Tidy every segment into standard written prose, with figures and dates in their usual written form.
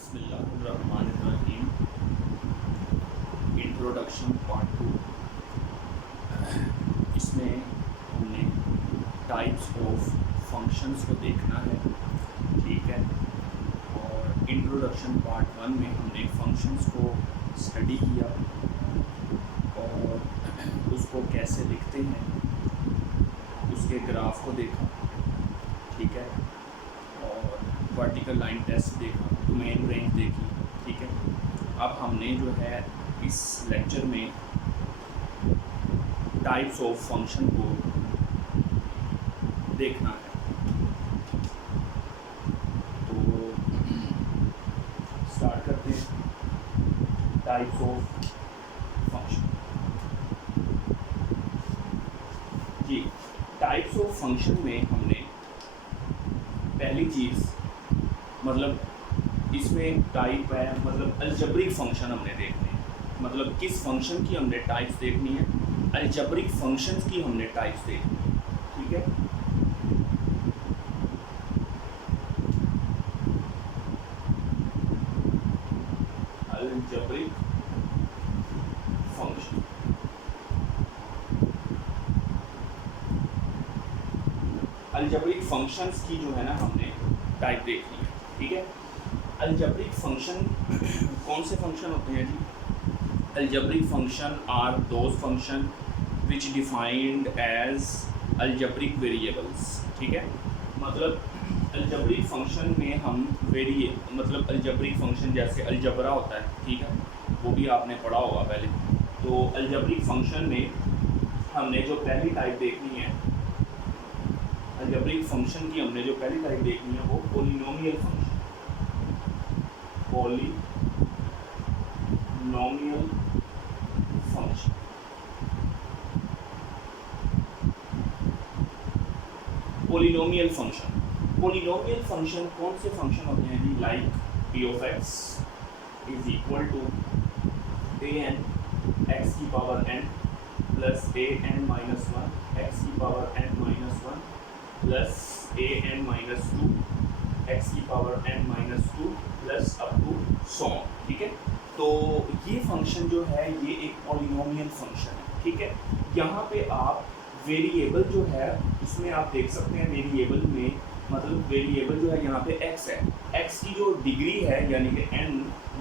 बिस्मिल्लाहिर्रहमानिर्रहीम। Introduction part 2। इसमें हमने टाइप्स ऑफ फंक्शंस को देखना है, ठीक है। और इंट्रोडक्शन पार्ट 1 में हमने फंक्शंस को स्टडी किया और उसको कैसे लिखते हैं उसके ग्राफ को देखा, ठीक है। और वर्टिकल लाइन टेस्ट देखा, डोमेन रेंज देखी, ठीक है। अब हमने जो है इस लेक्चर में टाइप्स ऑफ फंक्शन को देखना है। तो स्टार्ट करते हैं टाइप्स ऑफ फंक्शन। जी, टाइप्स ऑफ फंक्शन में हमने पहली चीज़ मतलब इसमें टाइप है, मतलब अलजेब्रिक फंक्शन हमने देखने हैं। मतलब किस फंक्शन की हमने टाइप्स देखनी है, अलजेब्रिक फंक्शंस की हमने टाइप्स देखनी है, ठीक है। अलजेब्रिक फंक्शन, अलजेब्रिक फंक्शंस की जो है ना हमने टाइप देखनी है, ठीक है। अलजेब्रिक फंक्शन कौन से फंक्शन होते हैं जी? Algebraic function are those function which defined as algebraic variables, ठीक है। मतलब अलजेब्रिक फंक्शन में हम मतलब अलजेब्रिक फंक्शन जैसे अलजबरा होता है, ठीक है, वो भी आपने पढ़ा होगा पहले। तो अलजेब्रिक फंक्शन में हमने जो पहली टाइप देखनी है, अलजेब्रिक फंक्शन की हमने जो पहली टाइप देखनी है वो polynomial function, polynomial function. Polynomial function, polynomial function कौन से फंक्शन होते हैं जी? Like p of x is equal to a n x की power n plus a n minus one x की power n minus one plus a n minus two x की power n minus two plus up to so, ठीक है। तो ये function जो है ये एक पॉलिनोमियल फंक्शन है, ठीक है। यहाँ पे आप वेरिएबल जो है उसमें आप देख सकते हैं, वेरिएबल में मतलब वेरिएबल जो है यहाँ पे x है, x की जो डिग्री है यानी कि n,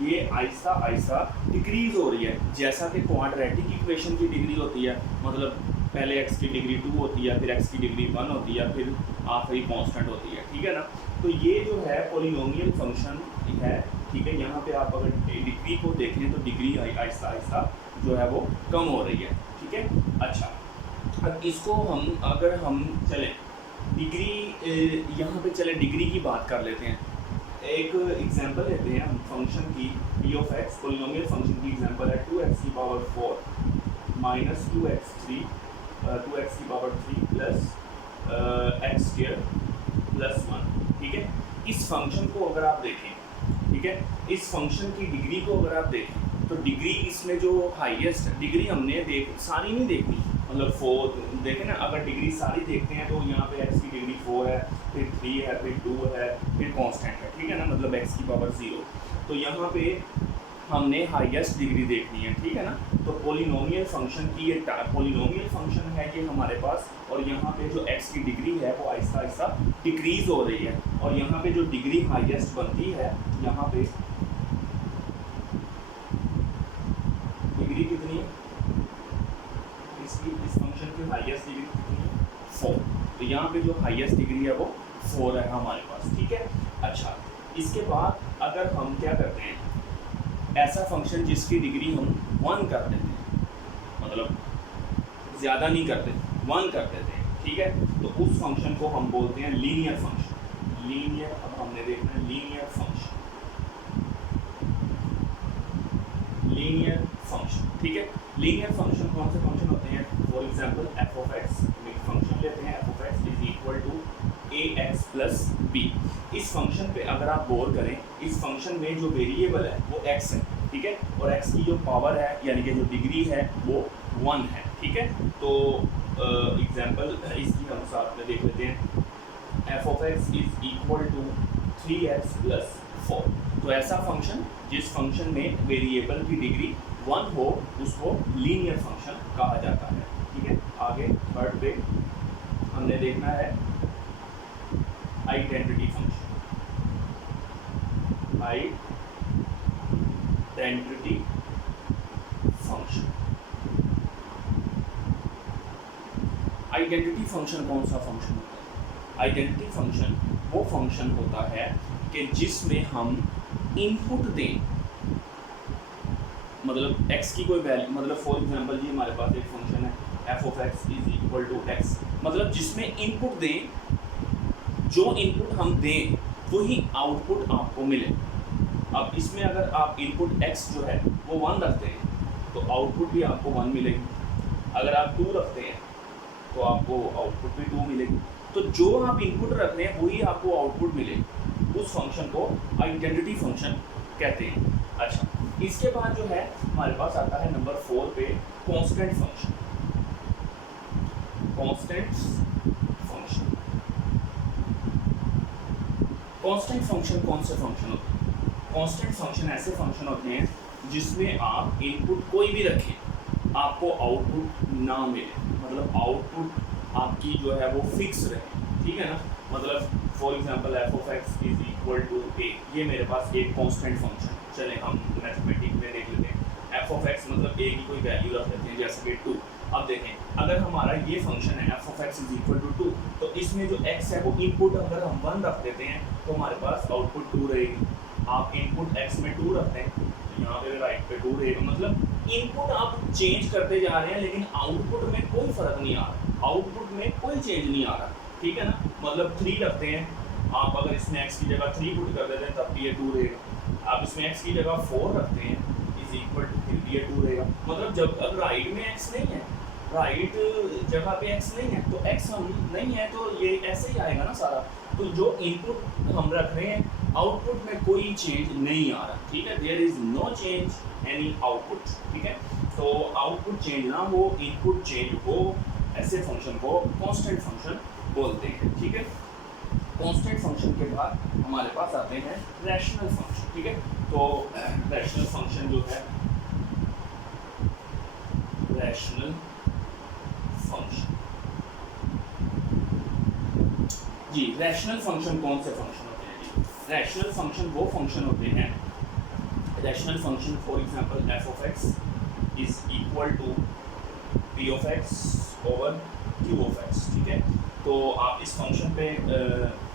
ये आहिस्ता आहिस्ता डिक्रीज हो रही है। जैसा कि क्वाड्रेटिक इक्वेशन की डिग्री होती है, मतलब पहले x की डिग्री 2 होती है, फिर x की डिग्री 1 होती है, फिर आखिरी कांस्टेंट होती है, ठीक है ना। तो ये जो है पॉलिनोमियल फंक्शन है, ठीक है। यहाँ पे आप अगर डिग्री को देखें तो डिग्री आहिस्ता आहिस्ता जो है वो कम हो रही है, ठीक है। अच्छा, अब इसको अगर हम चलें डिग्री, यहाँ पे चले डिग्री की बात कर लेते हैं। एक एग्जांपल लेते हैं हम फंक्शन की p of x, polynomial function की एग्जांपल है 2x की पावर 4 माइनस 2x की power 3 plus x square plus 1, ठीक है। इस फंक्शन को अगर आप देखें, ठीक है, इस फंक्शन की डिग्री को अगर आप देखें तो डिग्री इसमें जो हाईएस्ट डिग्री हमने सारी नहीं देखनी, मतलब 4 देखें ना। अगर डिग्री सारी देखते हैं तो यहाँ पे x की डिग्री 4 है, फिर 3 है, फिर 2 है, फिर कांस्टेंट है, ठीक है ना, मतलब x की पावर 0। तो यहाँ पे हमने हाईएस्ट डिग्री देखनी है, ठीक है ना। तो पॉलिनोमियल फंक्शन की ये पॉलिनोमियल फंक्शन है ये हमारे पास, और यहाँ पे जो x की डिग्री है वो आहिस्ता आहिस्ता डिक्रीज हो रही है। और यहाँ पे जो डिग्री हाईएस्ट बनती है, यहाँ पे डिग्री कितनी है इसकी, इस फंक्शन की हाईएस्ट डिग्री कितनी है? 4। तो यहाँ पे जो हाईएस्ट डिग्री है वो 4 है हमारे पास, ठीक है। अच्छा, इसके बाद अगर हम क्या करते हैं, ऐसा फंक्शन जिसकी डिग्री हम 1 कर देते हैं, मतलब ज़्यादा नहीं करते, 1 कर देते हैं, ठीक है। तो उस फंक्शन को हम बोलते हैं लीनियर फंक्शन। लीनियर, अब हमने देखना है लीनियर फंक्शन, लीनियर फंक्शन, ठीक है। लीनियर फंक्शन कौन से फंक्शन होते हैं? For example F of X, एक फंक्शन लेते हैं F of x is equal to A X plus B. इस फंक्शन पे अगर आप गौर करें, इस फंक्शन में जो वेरिएबल है वो x है, ठीक है, और x की जो पावर है यानी कि जो डिग्री है वो 1 है, ठीक है। तो एग्जांपल इसकी हम साथ में देख लेते हैं। F of x is equal to 3x plus 4। तो ऐसा फंक्शन जिस फंक्शन में वेरिएबल की डिग्री 1 हो उसको लीनियर फंक्शन कहा जाता है। ठीक है, आगे थर्ड पे हमने देखना है identity function. Identity function, identity function कौन सा फंक्शन होता है? आइडेंटिटी फंक्शन वो फंक्शन होता है कि जिसमें हम इनपुट दें, मतलब x की कोई वैल्यू, मतलब फॉर एग्जांपल जी हमारे पास एक फंक्शन है f of x is equal to x, मतलब जिसमें इनपुट दें, जो इनपुट हम दें वही आउटपुट आपको मिले। अब इसमें अगर आप इनपुट x जो है वो 1 रखते हैं तो आउटपुट भी आपको 1 मिलेगी, अगर आप 2 रखते हैं तो आपको आउटपुट भी 2 मिलेगी। तो जो आप इनपुट रख रहे हैं वही आपको आउटपुट मिलेगी, उस फंक्शन को आइडेंटिटी फंक्शन कहते हैं। अच्छा, इसके बाद जो है हमारे पास आता है नंबर 4 पे constant function. Constant function, constant function कौन से फंक्शन होते हैं? कांस्टेंट फंक्शन ऐसे फंक्शन होते हैं जिसमें आप इनपुट कोई भी रखें आपको आउटपुट ना मिले, मतलब आउटपुट आपकी जो है वो फिक्स रहे। ठीक है ना, मतलब for example f of x is equal to a, ये मेरे पास एक कांस्टेंट फंक्शन, चले हम मैथमेटिक्स में देख लेते हैं। f ऑफ x मतलब a की कोई वैल्यू रख लेते हैं जैसे कि 2। अब देखें अगर हमारा ये फंक्शन है f of x is equal to 2, तो इसमें जो x है वो इनपुट अगर हम 1 रख देते हैं तो हमारे पास आउटपुट 2 रहेगी। आप इनपुट x में 2 रखते हैं तो यहाँ पे राइट पे 2 रहेगा, मतलब इनपुट आप चेंज करते जा रहे हैं लेकिन आउटपुट में कोई फर्क नहीं आ रहा, आउटपुट में कोई चेंज नहीं आ रहा। ठीक है ना, मतलब 3 रखते हैं आप, अगर इसमें x की जगह 3 पुट कर देते हैं तब भी ये 2 रहेगा। आप इसमें x की जगह 4 रखते हैं इज इक्वल टू, फिर भी ये 2 रहेगा। मतलब जब अब राइट में x नहीं है, राइट जगह पे x नहीं है तो x हम नहीं है तो ये ऐसे ही आएगा ना सारा। तो जो इनपुट हम रख रहे हैं आउटपुट में कोई चेंज नहीं आ रहा। ठीक है, there is no change any output. ठीक है, तो आउटपुट चेंज ना हो, इनपुट चेंज हो, ऐसे फंक्शन को कांस्टेंट फंक्शन बोलते हैं। ठीक है, कांस्टेंट फंक्शन के बाद हमारे पास आते हैं रैशनल फंक्शन। ठीक है, तो रैशनल फंक्शन जो है, रैशनल फंक्शन जी, रैशनल फंक्शन कौन से फंक्शन होते हैं जी? रैशनल फंक्शन वो फंक्शन होते हैं, rational function for example f of x is equal to p of x over q of x। ठीक है, तो आप इस फंक्शन पे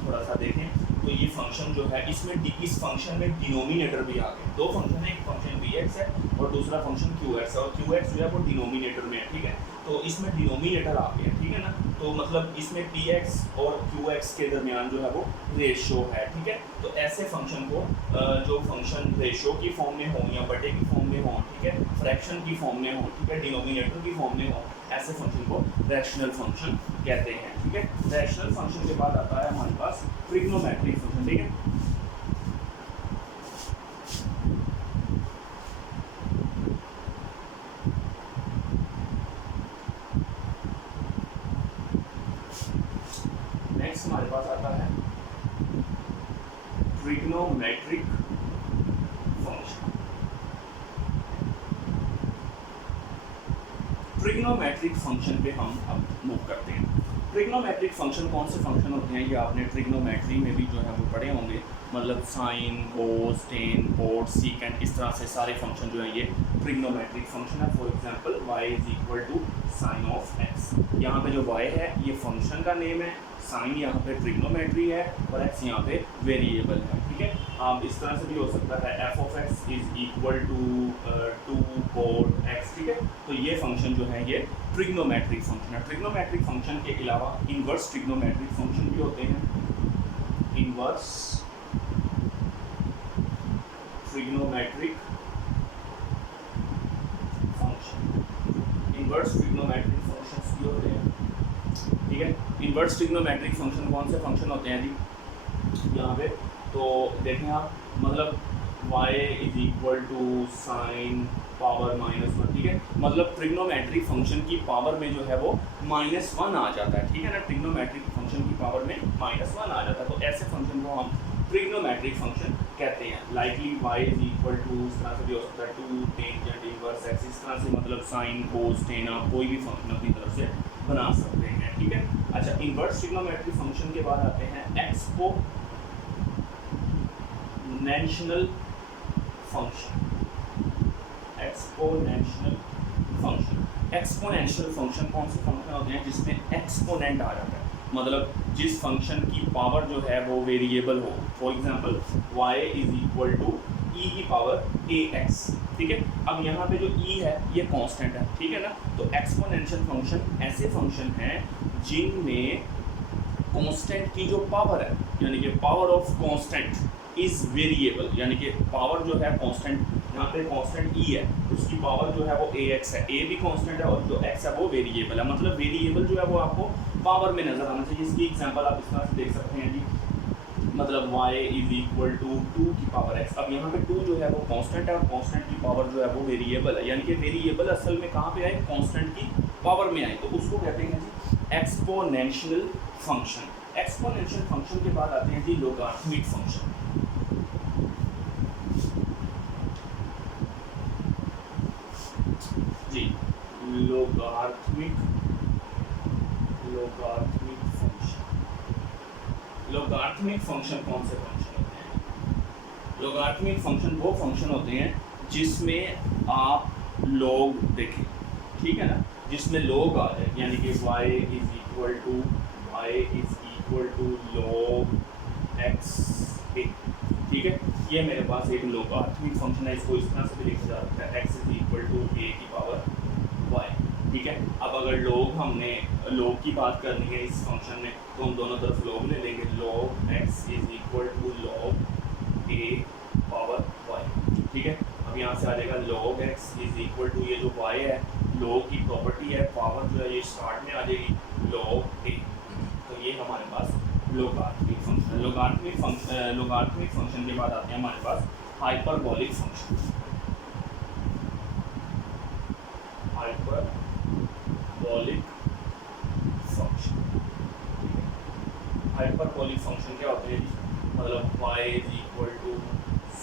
थोड़ा सा देखें तो ये फंक्शन जो है इसमें इस फंक्शन में डिनोमिनेटर भी आ गए। दो फंक्शन है, एक फंक्शन vx है और दूसरा फंक्शन qx है, और qx जो है वो डिनोमिनेटर में है। ठीक है, तो इसमें डिनोमिनेटर आ गया। ठीक है ना, तो मतलब इसमें px और qx के दरमियान जो है वो रेशो है। ठीक है, तो ऐसे फंक्शन को जो फंक्शन रेशो की फॉर्म में हो या बटे की फॉर्म में हो, ठीक है, फ्रैक्शन की फॉर्म में हो, ठीक है, डिनोमिनेटर की फॉर्म में हो, ऐसे फंक्शन को रैशनल फंक्शन कहते हैं। ठीक है, रैशनल फंक्शन के बाद आता है हमारे पास ट्रिग्नोमेट्रिक फंक्शन। ठीक है, नेक्स्ट हमारे पास आता है ट्रिग्नोमेट्रिक फंक्शन। ट्रिग्नोमेट्रिक फंक्शन पे हम अब मूव करते हैं। ट्रिग्नोमेट्रिक फंक्शन कौन से फंक्शन होते हैं, ये आपने ट्रिग्नोमेट्री में भी जो है वो पढ़े होंगे, मतलब sine, cos, tan, cot, secant, इस तरह से सारे फंक्शन जो है ये ट्रिग्नोमेट्रिक फंक्शन है। For example y is equal to sine of x। यहाँ पे जो y है ये फंक्शन का नेम है, साइन यहाँ पे ट्रिग्नोमेट्री है और x यहाँ पे वेरिएबल है। ठीक है, आप इस तरह से भी हो सकता है f of x is equal to 2 cot x। ठीक है, तो ये फंक्शन जो है ये ट्रिग्नोमेट्रिक फंक्शन है। ट्रिग्नोमेट्रिक फंक्शन के अलावा इनवर्स ट्रिग्नोमेट्रिक फंक्शन भी होते हैं। Inverse trigonometric function, inverse trigonometric functions भी होते हैं। ठीक है, इनवर्स ट्रिग्नोमेट्रिक फंक्शन कौन से फंक्शन होते हैं जी यहाँ पे, तो देखें आप, मतलब y is equal to sine power -1। ठीक है, मतलब ट्रिग्नोमेट्रिक फंक्शन की पावर में जो है वो -1 आ जाता है। ठीक है ना, ट्रिग्नोमेट्रिक फंक्शन की पावर में -1 आ जाता है, तो ऐसे फंक्शन को हम ट्रिग्नोमेट्रिक फंक्शन कहते हैं। Likely y is equal to, इस तरह से भी हो सकता है 2 टेंजेंट इनवर्स x, इस तरह से मतलब साइन कोस टेन आप कोई भी फंक्शन अपनी तरफ से बना सकते हैं, ठीक है। अच्छा, इनवर्स ट्रिग्नोमेट्रिक फंक्शन के बाद आते हैं exponential function. Exponential function, exponential function कौन से फंक्शन होते हैं जिसमें एक्सपोनेंट आ जाता है, मतलब जिस फंक्शन की पावर जो है वो वेरिएबल हो। For example y is equal to e की पावर ax, ठीक है। अब यहाँ पे जो e है ये कांस्टेंट है, ठीक है ना। तो एक्सपोनेंशियल फंक्शन ऐसे फंक्शन हैं जिनमें कांस्टेंट की जो पावर है, यानी कि power of constant is variable, यानी कि पावर जो है कांस्टेंट, यहाँ पे कांस्टेंट e है, उसकी पावर जो है वो ax है, a भी कांस्टेंट है और जो x है वो वेरिएबल है। मतलब वेरिएबल जो है वो आपको पावर में नजर आना चाहिए। इसकी एग्जांपल आप इस तरह से देख सकते हैं जी, मतलब y इज इक्वल टू 2 की पावर x। अब यहाँ पे 2 जो है वो कांस्टेंट है और कांस्टेंट की पावर जो है वो वेरिएबल है, यानी कि वेरिएबल असल में कहाँ पे आए, कांस्टेंट की पावर में आए, तो उसको कहते हैं जी एक्सपोनेंशियल फंक्शन। एक्सपोनेंशियल फंक्शन के बाद आते हैं जी लोगारिथमिक फंक्शन। जी लोगारिथमिक फंक्शन। लोगारिथमिक फंक्शन कौन से फंक्शन होते हैं? लोगारिथमिक फंक्शन वो फंक्शन होते हैं जिसमें आप लॉग देखें, ठीक है ना, जिसमें लॉग आ जाए, यानी कि y is equal to log x a, ठीक है। ये मेरे पास एक लोगारिथमिक फंक्शन है, इसको इस तरह से भी लिखा जा सकता है x is equal to a की पावर y, ठीक है। अब अगर हमने log की बात करनी है इस फंक्शन में, तो हम दोनों तरफ log ले लेंगे, log x is equal to log a power y, ठीक है। अब यहाँ से आ जाएगा log x is equal to, ये जो y है log की प्रॉपर्टी है, पावर जो है ये स्टार्ट में आ जाएगी log a, तो ये हमारे पास लोगारिथमिक फंक्शन। लोगारिथमिक फंक्शन के बाद आते हैं हमारे पास hyperbolic function. Hyperbolic function, hyperbolic function क्या होते हैं जी, मतलब y is equal to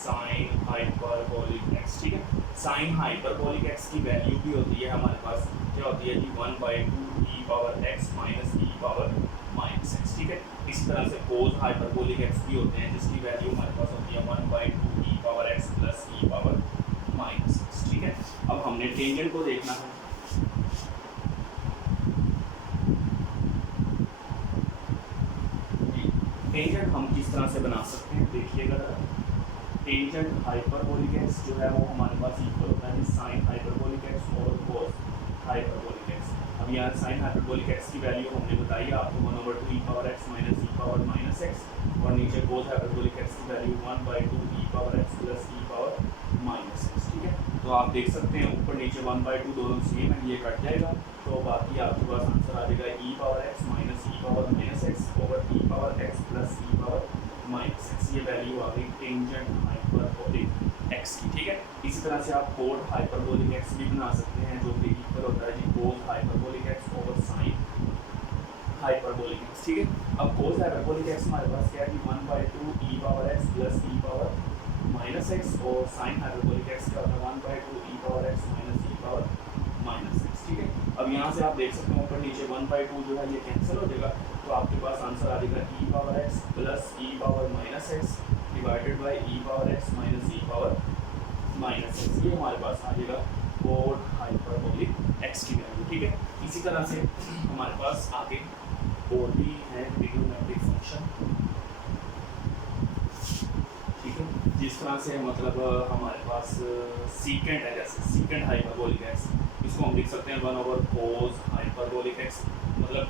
sine hyperbolic x, ठीक है। साइन हाइपरबोलिक x की वैल्यू भी होती है हमारे पास, क्या होती है जी 1/2 e power x minus e power minus x, ठीक है। इसी तरह से कोस हाइपरबोलिक x भी होते हैं जिसकी वैल्यू हमारे पास होती है 1/2 e power x plus e power minus x, ठीक है। अब हमने टेंजेंट को देखना है। टेंजेंट हम किस तरह से बना सकते हैं, देखिएगा। टेंजेंट हाइपरबोलिक x जो है वो हमारे पास इक्वल होता है साइन हाइपरबोलिक x और कोस हाइपरबोलिक x। अब यहाँ साइन हाइपरबोलिक x की वैल्यू हमने बताई आपको 1/2 e power x minus e power minus x, और नीचे कोस हाइपरबोलिक x की value 1/2 e power x plus e power minus x, ठीक है। तो आप देख सकते हैं ऊपर नीचे 1/2 दोनों सेम है, ये कट जाएगा, तो बाकी आपके पास आंसर आ जाएगा e power x minus e power minus x over e power x plus e power minus x। ये वैल्यू आ गई टेंजेंट हाइपरबोलिक x की, ठीक है। इसी तरह से आप कोट हाइपरबोलिक x भी बना सकते हैं, जो कि इक्वल होता है जी cos hyperbolic x over sine hyperbolic x, ठीक है। अब कोस हाइपरबोलिक x हमारे पास क्या है कि 1/2 e power x plus e power minus x, और साइन हाइपरबोलिक x क्या होता है 1/2 e power x minus e power minus x, ठीक है। अब यहाँ से आप देख सकते हैं ऊपर नीचे 1/2 जो है ये कैंसिल हो जाएगा, तो आपके पास आंसर आ जाएगा e power x plus e power minus x divided by e power x minus e power minus x। ये हमारे पास आ जाएगा कोट हाइपरबोलिक x की वैल्यू, ठीक है। इसी तरह से हमारे पास आगे और भी है ट्रिग्नोमेट्रिक फंक्शन, ठीक है। जिस तरह से मतलब हमारे पास सीकेंट है, जैसे सीकेंट हाइपरबोलिक x, इसको हम लिख सकते हैं 1/cos हाइपरबोलिक x, मतलब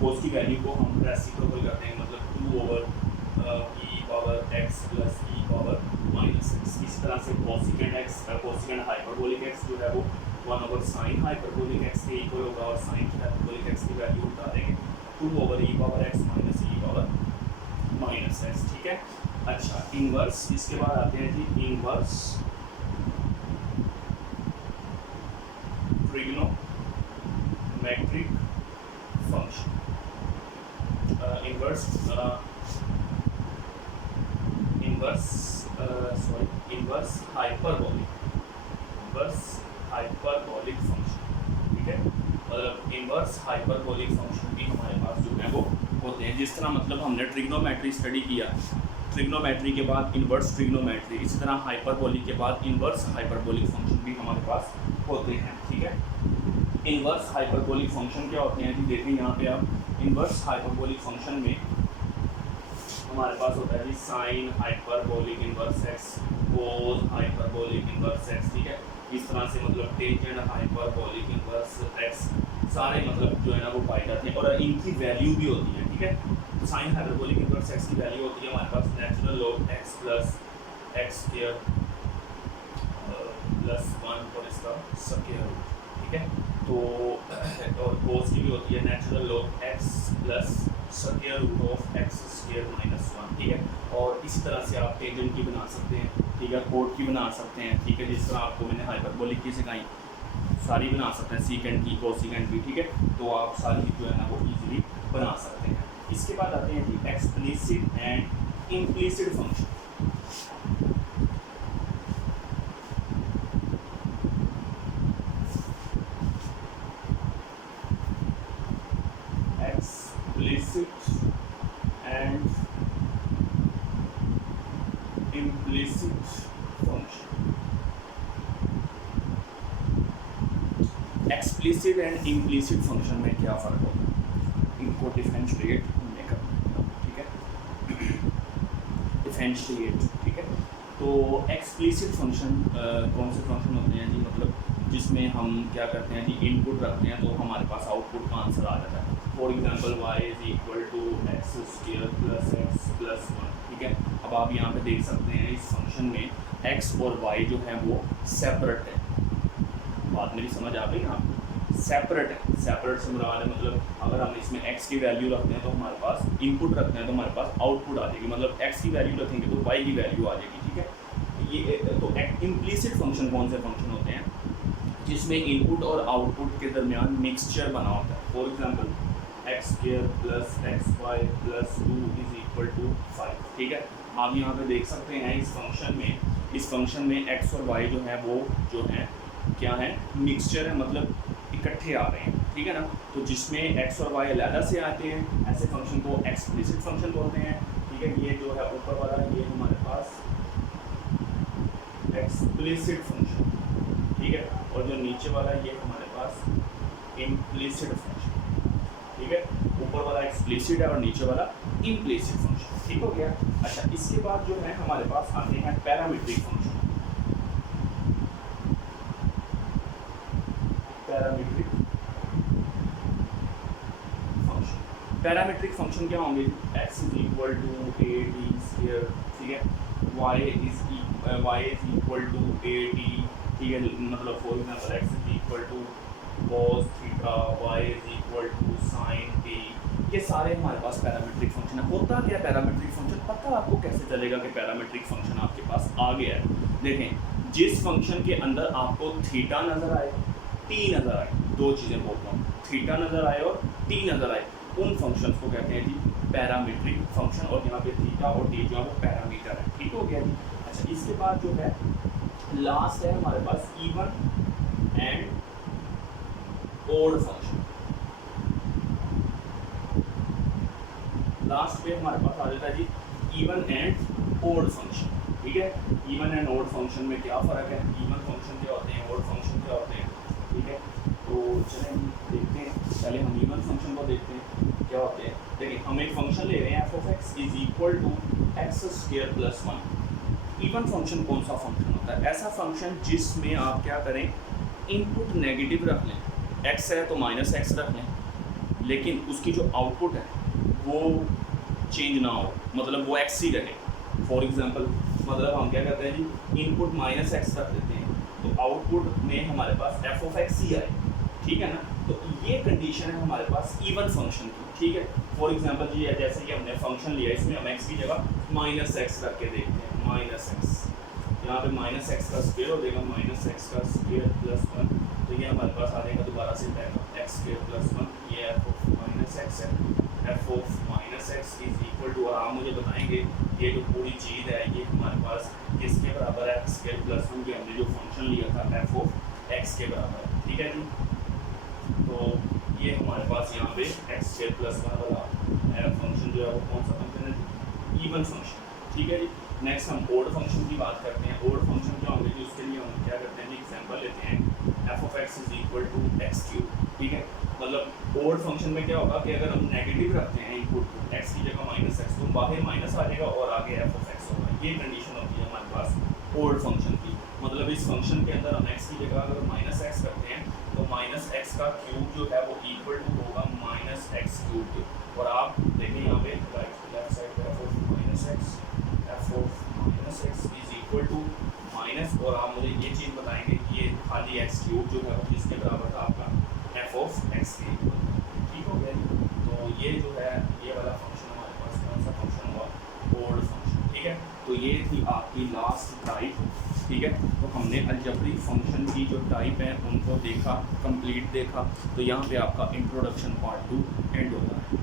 कोस की वैल्यू को हम रेसिप्रोकल करते हैं, मतलब 2/e power x plus e power minus x। इस तरह से कोसिकेंट हाइपरबोलिक x जो है वो 1/sin हाइपरबोलिक x के इक्वल होगा, और साइन हाइपरबोलिक x की वैल्यू उठा देंगे 2/e power x minus e power minus x, ठीक है। अच्छा, इनवर्स, इसके बाद आते हैं जी inverse trigonometric function. Inverse inverse hyperbolic function, ठीक है। मतलब इन्वर्स हाइपरबोलिक फंक्शन भी हमारे पास जो है वो होते हैं। जिस तरह मतलब हमने ट्रिग्नोमेट्री स्टडी किया, ट्रिग्नोमेट्री के बाद इन्वर्स ट्रिग्नोमेट्री, इसी तरह हाइपरबोलिक के बाद इन्वर्स हाइपरबोलिक फंक्शन भी हमारे पास होते हैं, ठीक है। इन्वर्स हाइपरबोलिक फंक्शन क्या होते हैं जी, देखें यहाँ पे आप इन्वर्स हाइपरबोलिक फंक्शन में हमारे पास होता है जी sign hyperbolic inverse x, cos hyperbolic inverse x, ठीक है। इस तरह से मतलब टेंजेंट हाइपरबोलिक इन्वर्स एक्स सारे मतलब जो है ना वो पाए जाते हैं और इनकी वैल्यू भी होती है, ठीक है। साइन हाइपरबोलिक इन्वर्स एक्स की वैल्यू होती है हमारे पास natural log x plus x square plus 1 और इसका स्क्वायर रूट, ठीक है। तो और कोस की भी होती है natural log x plus square root of X square minus 1, ठीक है। और इसी तरह से आप टेंजेंट की बना सकते हैं, ठीक है, कोट की बना सकते हैं, ठीक है। जिस तरह आपको मैंने हाइपरबोलिक की सिखाई सारी बना सकते हैं, सीकेंट की कोसिकेंट की, ठीक है। तो आप सारी जो है ना वो इजीली बना सकते हैं। इसके बाद आते हैं जी explicit and implicit function. Explicit and implicit function. Explicit and implicit function में क्या फ़र्क होगा, इनको डिफरेंशिएट हमने करना, ठीक है। डिफरेंशिएट, ठीक है। तो एक्सप्लिसिट फंक्शन कौन से फंक्शन होते हैं जी, मतलब जिसमें हम क्या करते हैं जी इनपुट रखते हैं तो हमारे पास आउटपुट का आंसर आ जाता है। For example y is equal to X square plus X plus 1, ठीक है। अब आप यहाँ पे देख सकते हैं इस फंक्शन में x और y जो है वो सेपरेट है। बात मेरी समझ आ गई ना आपको, सेपरेट है। सेपरेट से मुराद है मतलब अगर हम इसमें x की वैल्यू रखते हैं तो हमारे पास इनपुट रखते हैं तो हमारे पास आउटपुट आ जाएगी, मतलब x की वैल्यू रखेंगे तो y की वैल्यू आ जाएगी, ठीक है। ये तो इम्प्लिसिट फंक्शन कौन से फंक्शन होते हैं, जिसमें इनपुट और आउटपुट के दरमियान मिक्सचर बना होता है। For example X square plus X Y plus 2 is equal to 5, ठीक है। आप यहाँ पे देख सकते हैं इस फंक्शन में एक्स और वाई जो है वो जो है क्या है, मिक्सचर है, मतलब इकट्ठे आ रहे हैं, ठीक है ना। तो जिसमें एक्स और वाई अलग से आते हैं ऐसे फंक्शन को एक्सप्लिसिट फंक्शन बोलते हैं, ठीक है। ये जो है ऊपर वाला ये हमारे पास एक्सप्लिसिट फंक्शन, ठीक है। और जो नीचे वाला ये हमारे पास इम्प्लिसिट फंक्शन, ठीक है। ऊपर वाला एक्सप्लिसिट है और नीचे वाला इम्प्लिसिट फंक्शन, ठीक हो गया। अच्छा, इसके बाद जो है हमारे पास आते हैं पैरामीट्रिक फंक्शन। पैरामीट्रिक फंक्शन क्या होंगे, x is equal to A T square, ठीक है। y is equal to A T, ठीक है। मतलब for example x is equal to cos theta, y is equal to sin t, ये सारे हमारे पास पैरामीट्रिक फंक्शन है। होता क्या पैरामीट्रिक फंक्शन, पता आपको कैसे चलेगा कि पैरामीट्रिक फंक्शन आपके पास आ गया है। देखें, जिस फंक्शन के अंदर आपको थीटा नज़र आए, टी नज़र आए, दो चीज़ें बोलता हूँ, थीटा नज़र आए और टी नज़र आए, उन फंक्शंस को कहते हैं जी पैरामीट्रिक फंक्शन। और यहाँ पे थीटा और टी जो है वो पैरामीटर है, ठीक हो गया जी। अच्छा, इसके बाद जो है लास्ट है हमारे पास even and odd function. Last पे हमारे पास आ जाता है जी इवन एंड ओड फंक्शन, ठीक है। इवन एंड ओड फंक्शन में क्या फ़र्क है, इवन फंक्शन क्या होते हैं, ओड फंक्शन क्या होते हैं, ठीक है। तो चलें हम देखते हैं, पहले हम इवन फंक्शन को देखते हैं क्या होते हैं। देखिए, हम एक फंक्शन ले रहे हैं F of x is equal to X square plus 1। Even function कौन सा फंक्शन होता है, ऐसा फंक्शन जिसमें आप क्या करें, इनपुट नेगेटिव रख लें, एक्स है तो माइनस एक्स रख लें, लेकिन उसकी जो आउटपुट है वो चेंज ना हो, मतलब वो एक्स ही रहे। फॉर एग्जांपल मतलब हम क्या करते हैं जी, इनपुट माइनस एक्स रख देते हैं तो आउटपुट में हमारे पास एफ ऑफ एक्स ही आए, ठीक है ना। तो ये कंडीशन है हमारे पास इवन फंक्शन की, ठीक है। फॉर एग्जांपल जी जैसे कि हमने फंक्शन लिया, इसमें हम एक्स की जगह माइनस एक्स रख के देखते हैं, माइनस एक्स, यहाँ पे माइनस एक्स का स्क्वायर हो जाएगा, माइनस एक्स का स्क्वायर प्लस 1, तो ये हमारे पास आ जाएगा दोबारा से एक्स स्क्वायर प्लस 1, ये एफ ऑफ माइनस एक्स है, F of minus X is equal to, और आप मुझे बताएंगे ये जो पूरी चीज़ है ये हमारे पास किसके बराबर है, एक्स स्क्वायर प्लस 1 के हमने जो फंक्शन लिया था एफ ऑफ एक्स के बराबर है, ठीक है जी। तो ये हमारे पास यहाँ पे एक्स स्क्वायर प्लस 1 वाला फंक्शन जो है वो कौन सा फंक्शन है, इवन फंक्शन, ठीक है जी। नेक्स्ट हम ओड फंक्शन की बात करते हैं। ओड फंक्शन जो होंगे जी उसके लिए हम क्या करते हैं जी, एग्जांपल लेते हैं F of x is equal to X cube, ठीक है। मतलब ओड फंक्शन में क्या होगा कि अगर हम नेगेटिव रखते हैं इनपुट को एक्स की जगह माइनस एक्स, तो बाहर माइनस आ जाएगा और आगे एफ ऑफ एक्स होगा, ये कंडीशन होती है हमारे पास ओड फंक्शन की। मतलब इस फंक्शन के अंदर हम एक्स की जगह अगर माइनस एक्स करते हैं तो माइनस एक्स का क्यूब जो है वो इक्वल टू होगा माइनस एक्स क्यूब के, और आप देखें यहाँ पे राइट लेफ्ट साइड पे F of minus X is equal to minus, और आप मुझे ये चीज़ बताएंगे कि ये खाली एक्स क्यूब जो है वो किसके बराबर था, आपका एफ ऑफ एक्स के इक्वल, ठीक हो गया जी। तो ये जो है ये वाला फंक्शन हमारे पास कौन सा फंक्शन हुआ, ओड फंक्शन, ठीक है। तो ये थी आपकी लास्ट टाइप, ठीक है। तो हमने अलजेब्रिक फंक्शन की जो टाइप है उनको देखा, कंप्लीट देखा। तो यहाँ पे आपका इंट्रोडक्शन पार्ट 2 एंड होता है।